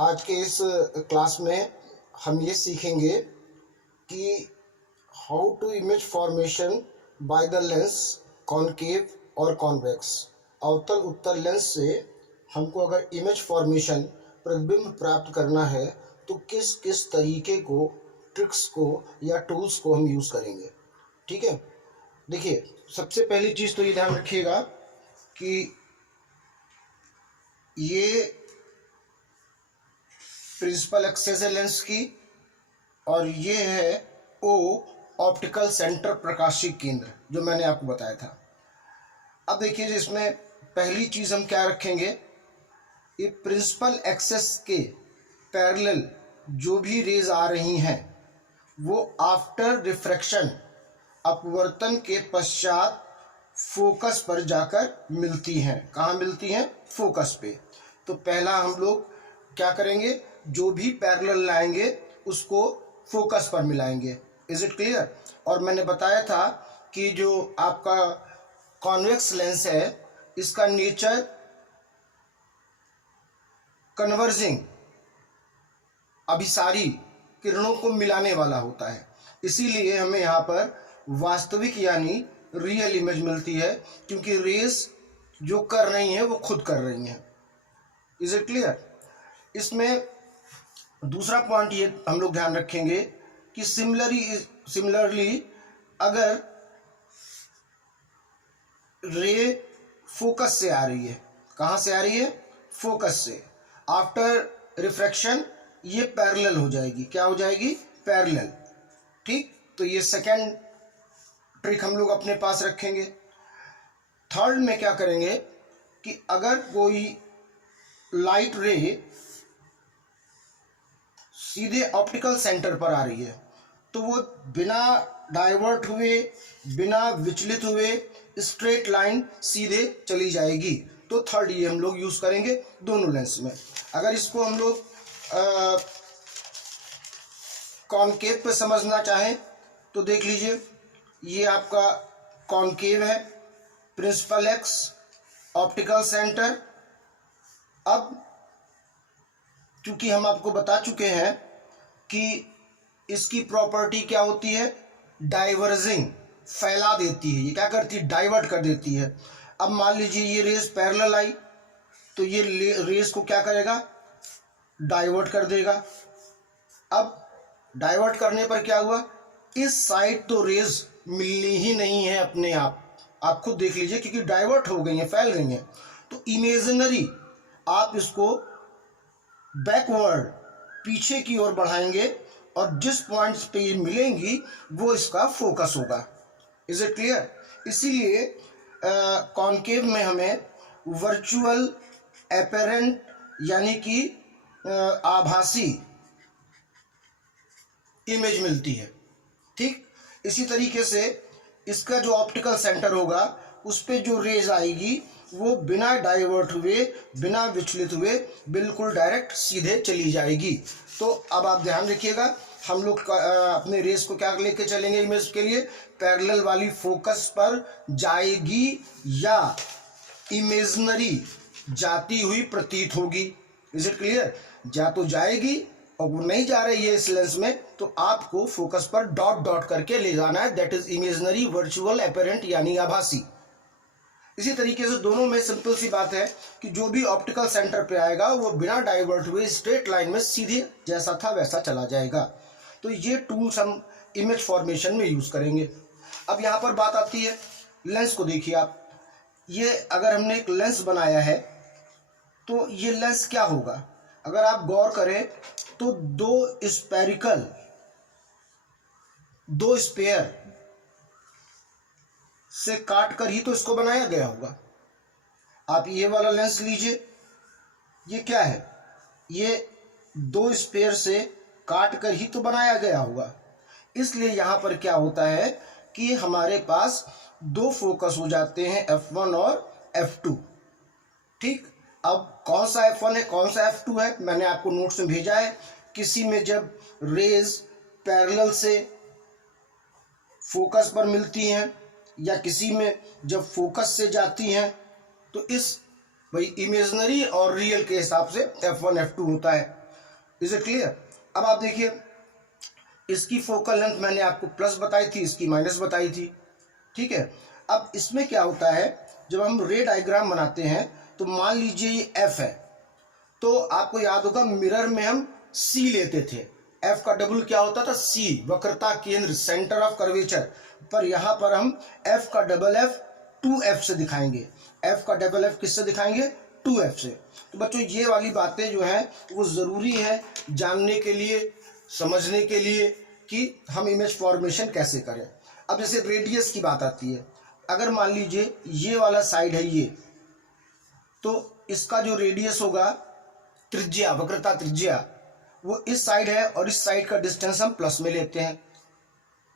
आज के इस क्लास में हम ये सीखेंगे कि how to image formation by the lens concave और कॉन्वेक्स। अवतल उत्तल लेंस से हमको अगर इमेज फॉर्मेशन प्रतिबिंब प्राप्त करना है तो किस किस तरीके को, ट्रिक्स को या टूल्स को हम यूज़ करेंगे। ठीक है, देखिए सबसे पहली चीज़ तो ये ध्यान रखिएगा कि ये प्रिंसिपल एक्सेस है लेंस की और ये है ओ ऑप्टिकल सेंटर प्रकाशिक केंद्र जो मैंने आपको बताया था। अब देखिए इसमें पहली चीज़ हम क्या रखेंगे, ये प्रिंसिपल एक्सेस के पैरेलल जो भी रेज आ रही हैं वो आफ्टर रिफ्रैक्शन अपवर्तन के पश्चात फोकस पर जाकर मिलती हैं। कहाँ मिलती हैं? फोकस पे। तो पहला हम लोग क्या करेंगे, जो भी पैरेलल लाएंगे उसको फोकस पर मिलाएंगे। Is it clear? और मैंने बताया था कि जो आपका कॉन्वेक्स लेंस है इसका नेचर कन्वर्जिंग, अभिसारी किरणों को मिलाने वाला होता है, इसीलिए हमें यहाँ पर वास्तविक यानी रियल इमेज मिलती है, क्योंकि रेस जो कर रही हैं वो खुद कर रही हैं। Is it clear? इसमें दूसरा पॉइंट ये हम लोग ध्यान रखेंगे कि सिमिलरली अगर रे फोकस से आ रही है, कहाँ से आ रही है? फोकस से। आफ्टर रिफ्रैक्शन ये पैरेलल हो जाएगी। क्या हो जाएगी? पैरेलल। ठीक, तो ये सेकेंड ट्रिक हम लोग अपने पास रखेंगे। थर्ड में क्या करेंगे कि अगर कोई लाइट रे सीधे ऑप्टिकल सेंटर पर आ रही है तो वो बिना डाइवर्ट हुए, बिना विचलित हुए स्ट्रेट लाइन सीधे चली जाएगी। तो थर्ड ये हम लोग यूज़ करेंगे दोनों लेंस में। अगर इसको हम लोग कॉनकेव पे समझना चाहें तो देख लीजिए, ये आपका कॉनकेव है, प्रिंसिपल एक्स, ऑप्टिकल सेंटर। अब क्योंकि हम आपको बता चुके हैं कि इसकी प्रॉपर्टी क्या होती है, डाइवर्जिंग, फैला देती है। ये क्या करती है? डाइवर्ट कर देती है। अब मान लीजिए ये रेस पैरेलल आई तो ये रेस को क्या करेगा? डाइवर्ट कर देगा। अब डाइवर्ट करने पर क्या हुआ, इस साइड तो रेज मिलनी ही नहीं है अपने आप खुद देख लीजिए, क्योंकि डाइवर्ट हो गई हैं, फैल गई हैं। तो इमेजिनरी आप इसको बैकवर्ड, पीछे की ओर बढ़ाएंगे और जिस पॉइंट्स पे ये मिलेंगी वो इसका फोकस होगा। Is it clear? इसीलिए कॉनकेव में हमें वर्चुअल एपेरेंट यानी कि आभासी इमेज मिलती है। ठीक, इसी तरीके से इसका जो ऑप्टिकल सेंटर होगा उस पे जो रेज आएगी वो बिना डाइवर्ट हुए, बिना विचलित हुए बिल्कुल डायरेक्ट सीधे चली जाएगी। तो अब आप ध्यान रखिएगा, हम लोग अपने रेस को क्या लेके चलेंगे इमेज के लिए, पैरेलल वाली फोकस पर जाएगी या इमेजिनरी जाती हुई प्रतीत होगी। Is it clear? जा तो जाएगी और वो नहीं जा रही है इस लेंस में तो आपको फोकस पर डॉट डॉट करके ले जाना है, that is imaginary, virtual, apparent यानी आभासी। इसी तरीके से दोनों में सिंपल सी बात है कि जो भी ऑप्टिकल सेंटर पे आएगा वो बिना डाइवर्ट हुए स्ट्रेट लाइन में सीधे जैसा था वैसा चला जाएगा। तो ये टूल्स हम इमेज फॉर्मेशन में यूज़ करेंगे। अब यहाँ पर बात आती है लेंस को। देखिए आप, ये अगर हमने एक लेंस बनाया है तो ये लेंस क्या होगा, अगर आप गौर करें तो दो स्पेयर से काट कर ही तो इसको बनाया गया होगा। आप ये वाला लेंस लीजिए, ये क्या है, ये दो स्पेयर से काट कर ही तो बनाया गया होगा। इसलिए यहाँ पर क्या होता है कि हमारे पास दो फोकस हो जाते हैं, F1 और F2। ठीक, अब कौन सा F1 है कौन सा F2 है मैंने आपको नोट्स में भेजा है। किसी में जब रेज पैरेलल से फोकस पर मिलती हैं या किसी में जब फोकस से जाती हैं तो इस भाई इमेजिनरी और रियल के हिसाब से F1 F2 होता है। Is it clear? अब आप देखिए, इसकी फोकल लेंथ मैंने आपको प्लस बताई थी, इसकी माइनस बताई थी, ठीक है। अब इसमें क्या होता है, जब हम रे डायग्राम बनाते हैं तो मान लीजिए ये एफ है, तो आपको याद होगा मिरर में हम सी लेते थे, एफ का डबल क्या होता था, सी, वक्रता केंद्र, सेंटर ऑफ कर्वेचर। पर यहाँ पर हम एफ का डबल एफ 2f से दिखाएंगे। एफ का डबल एफ किससे दिखाएंगे, 2f से। तो बच्चों ये वाली बातें जो हैं वो ज़रूरी है जानने के लिए, समझने के लिए कि हम इमेज फॉर्मेशन कैसे करें। अब जैसे रेडियस की बात आती है, अगर मान लीजिए ये वाला साइड है ये, तो इसका जो रेडियस होगा, त्रिज्या, वक्रता त्रिज्या, वो इस साइड है और इस साइड का डिस्टेंस हम प्लस में लेते हैं।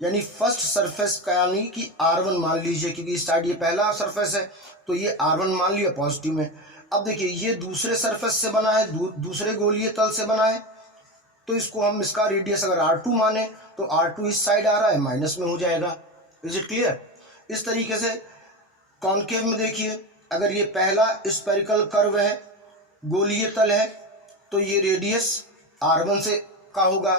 यानी फर्स्ट सरफेस का यानी कि R1 मान लीजिए, क्योंकि इस साइड ये पहला सरफेस है तो ये R1 मान लिया पॉजिटिव में। अब देखिए ये दूसरे सरफेस से बना है, दूसरे गोलीय तल से बना है, तो इसको हम, इसका रेडियस अगर R2 माने तो R2 इस साइड आ रहा है, माइनस में हो जाएगा। Is it clear? इस तरीके से कॉनकेव में देखिए, अगर ये पहला स्फेरिकल कर्व है, गोलीय तल है, तो ये रेडियस R1 से का होगा,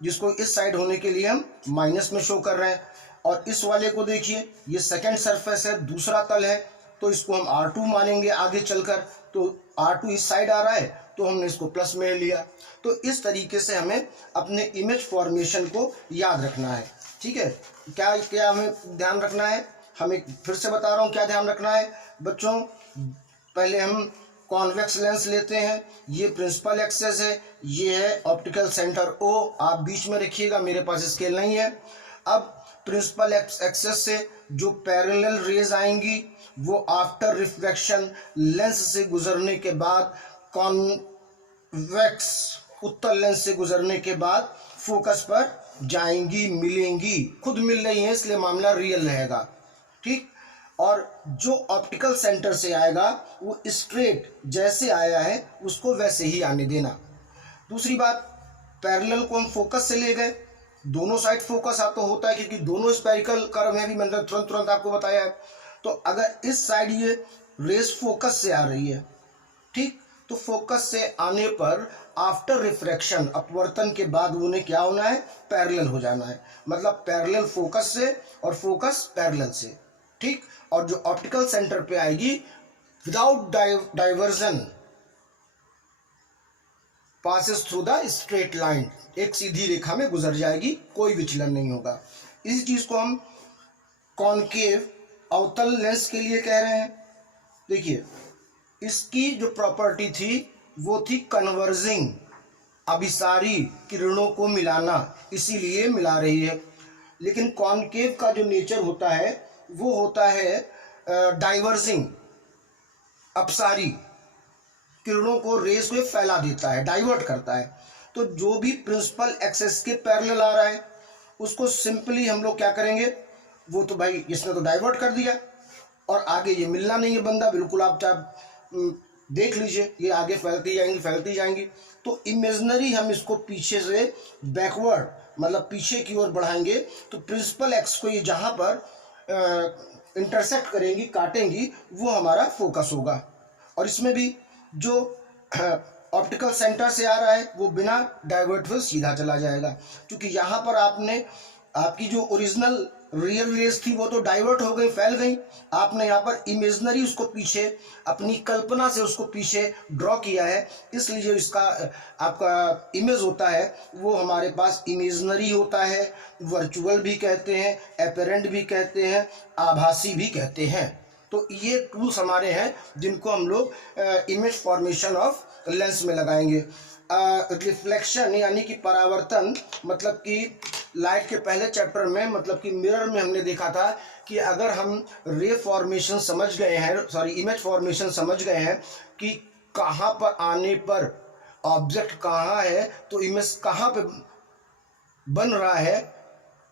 जिसको इस साइड होने के लिए हम माइनस में शो कर रहे हैं। और इस वाले को देखिए, ये सेकंड सरफेस है, दूसरा तल है, तो इसको हम R2 मानेंगे आगे चलकर, तो R2 इस साइड आ रहा है तो हमने इसको प्लस में लिया। तो इस तरीके से हमें अपने इमेज फॉर्मेशन को याद रखना है, ठीक है। क्या क्या हमें ध्यान रखना है, हमें फिर से बता रहा हूँ क्या ध्यान रखना है बच्चों। पहले हम कॉन्वेक्स लेंस लेते हैं, ये प्रिंसिपल एक्सेस है, ये है ऑप्टिकल सेंटर O, आप बीच में रखिएगा, मेरे पास स्केल नहीं है। अब प्रिंसिपल एक्सेस से जो पैरेलल रेज आएंगी वो आफ्टर रिफ्लेक्शन लेंस से गुजरने के बाद, कॉन्वेक्स उत्तल लेंस से गुजरने के बाद फोकस पर जाएंगी, मिलेंगी, खुद मिल रही हैं इसलिए मामला रियल रहेगा, ठीक। और जो ऑप्टिकल सेंटर से आएगा वो स्ट्रेट जैसे आया है उसको वैसे ही आने देना। दूसरी बात, पैरेलल को हम फोकस से ले गए, दोनों साइड फोकस तो होता है क्योंकि दोनों स्फेरिकल कर्व में भी मैंने तुरंत आपको बताया है। तो अगर इस साइड ये रेस फोकस से आ रही है, ठीक, तो फोकस से आने पर आफ्टर रिफ्रैक्शन, अपवर्तन के बाद उन्हें क्या होना है, पैरेलल हो जाना है। मतलब पैरेलल फोकस से और फोकस पैरेलल से, ठीक। और जो ऑप्टिकल सेंटर पे आएगी without diversion passes through the straight line, एक सीधी रेखा में गुजर जाएगी, कोई विचलन नहीं होगा। इस चीज को हम कॉनकेव अवतल लेंस के लिए कह रहे हैं। देखिए इसकी जो प्रॉपर्टी थी वो थी कन्वर्जिंग, अभिसारी किरणों को मिलाना, इसीलिए मिला रही है। लेकिन कॉनकेव का जो नेचर होता है वो होता है डाइवर्जिंग, अपसारी, किरणों को रेस को फैला देता है, डाइवर्ट करता है। तो जो भी प्रिंसिपल एक्सेस के पैरेलल आ रहा है उसको सिंपली हम लोग क्या करेंगे, वो तो भाई इसने तो डाइवर्ट कर दिया और आगे ये मिलना नहीं है बंदा, बिल्कुल आप चाहे देख लीजिए ये आगे फैलती जाएंगी। तो इमेजनरी हम इसको पीछे से बैकवर्ड, मतलब पीछे की ओर बढ़ाएंगे, तो प्रिंसिपल एक्स को ये जहाँ पर इंटरसेक्ट करेंगी, काटेंगी, वो हमारा फोकस होगा। और इसमें भी जो ऑप्टिकल सेंटर से आ रहा है वो बिना डाइवर्ट हुए सीधा चला जाएगा, क्योंकि यहाँ पर आपकी जो ओरिजिनल रियल रेस थी वो तो डाइवर्ट हो गई, फैल गई। आपने यहाँ पर इमेजनरी उसको पीछे, अपनी कल्पना से उसको पीछे ड्रॉ किया है, इसलिए जो इसका आपका इमेज होता है वो हमारे पास इमेजनरी होता है, वर्चुअल भी कहते हैं, एपेरेंट भी कहते हैं, आभासी भी कहते हैं। तो ये टूल्स हमारे हैं जिनको हम लोग इमेज फॉर्मेशन ऑफ लेंस में लगाएंगे। रिफ्लेक्शन यानी कि परावर्तन, मतलब कि लाइट के पहले चैप्टर में, मतलब कि मिरर में हमने देखा था कि अगर हम रे फॉर्मेशन समझ गए हैं, सॉरी इमेज फॉर्मेशन समझ गए हैं कि कहाँ पर आने पर ऑब्जेक्ट कहाँ है तो इमेज कहाँ पे बन रहा है,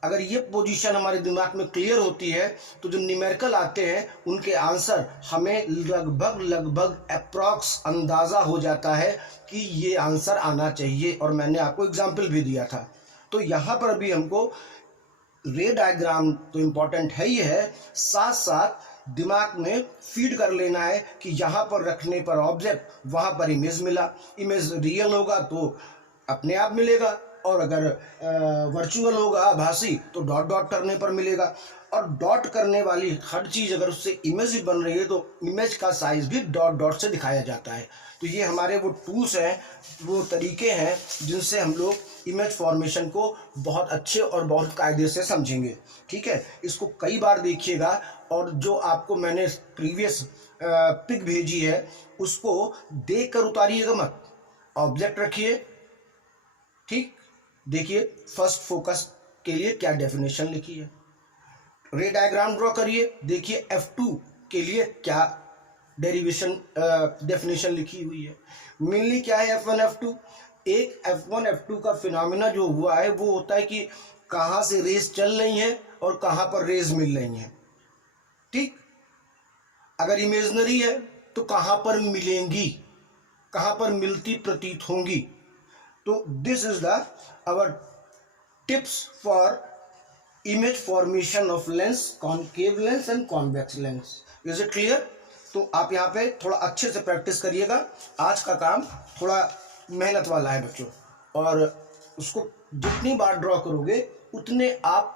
अगर ये पोजीशन हमारे दिमाग में क्लियर होती है तो जो न्यूमेरिकल आते हैं उनके आंसर हमें लगभग अप्रॉक्स अंदाज़ा हो जाता है कि ये आंसर आना चाहिए। और मैंने आपको एग्जाम्पल भी दिया था। तो यहाँ पर भी हमको रे डायग्राम तो इम्पॉर्टेंट है ही है, साथ साथ दिमाग में फीड कर लेना है कि यहाँ पर रखने पर ऑब्जेक्ट, वहाँ पर इमेज मिला, इमेज रियल होगा तो अपने आप मिलेगा, और अगर वर्चुअल होगा आभासी तो डॉट डॉट करने पर मिलेगा। और डॉट करने वाली हर चीज़ अगर उससे इमेज भी बन रही है तो इमेज का साइज़ भी डॉट डॉट से दिखाया जाता है। तो ये हमारे वो टूल्स हैं, वो तरीके हैं जिनसे हम लोग इमेज फॉर्मेशन को बहुत अच्छे और बहुत कायदे से समझेंगे। ठीक है, इसको कई बार देखिएगा, और जो आपको मैंने प्रीवियस पिक भेजी है उसको देख कर उतारिएगा मत, ऑब्जेक्ट रखिए। ठीक, देखिए फर्स्ट फोकस के लिए क्या डेफिनेशन लिखी है, रे डायग्राम ड्रॉ करिए, देखिए F2 के लिए क्या डेरिवेशन डेफिनेशन लिखी हुई है। मेनली क्या है F1 F2, एक F1 F2 का फिनोमिना जो हुआ है वो होता है कि कहाँ से रेज चल रही हैं और कहाँ पर रेज मिल रही हैं। ठीक, अगर इमेजनरी है तो कहाँ पर मिलेंगी, कहाँ पर मिलती प्रतीत होंगी। तो this is the our tips for image formation of lens, concave lens and convex lens. Is it clear? तो आप यहाँ पे थोड़ा अच्छे से प्रैक्टिस करिएगा। आज का काम थोड़ा मेहनत वाला है बच्चों, और उसको जितनी बार ड्रॉ करोगे उतने आप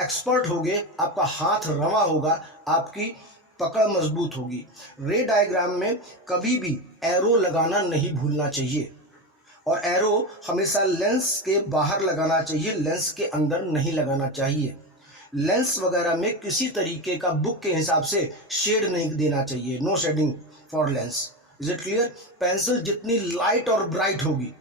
एक्सपर्ट होगे, आपका हाथ रवा होगा, आपकी पकड़ मजबूत होगी। रे डायग्राम में कभी भी एरो लगाना नहीं भूलना चाहिए, और एरो हमेशा लेंस के बाहर लगाना चाहिए, लेंस के अंदर नहीं लगाना चाहिए। लेंस वगैरह में किसी तरीके का बुक के हिसाब से शेड नहीं देना चाहिए, no shading for lens. Is it clear? Pencil जितनी लाइट और ब्राइट होगी,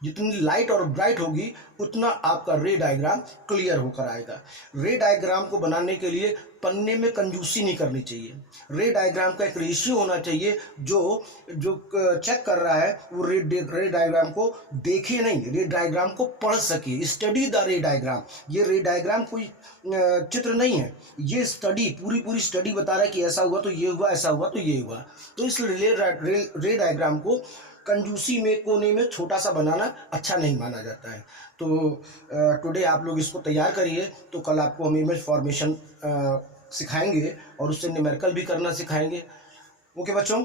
जितनी लाइट और ब्राइट होगी उतना आपका रे डायग्राम क्लियर होकर आएगा। रे डायग्राम को बनाने के लिए पन्ने में कंजूसी नहीं करनी चाहिए। रे डायग्राम का एक रेशियो होना चाहिए, जो चेक कर रहा है वो रे डायग्राम को देखे नहीं, रे डायग्राम को पढ़ सके, स्टडी द रे डायग्राम। ये रे डायग्राम कोई चित्र नहीं है, ये स्टडी, पूरी स्टडी बता रहा है कि ऐसा हुआ तो ये हुआ, ऐसा हुआ तो ये हुआ। तो इसलिए रे डायग्राम को कंजूसी में, कोने में छोटा सा बनाना अच्छा नहीं माना जाता है। तो टुडे आप लोग इसको तैयार करिए, तो कल आपको हम इमेज फॉर्मेशन सिखाएंगे और उससे न्यूमेरिकल भी करना सिखाएंगे। ओके बच्चों।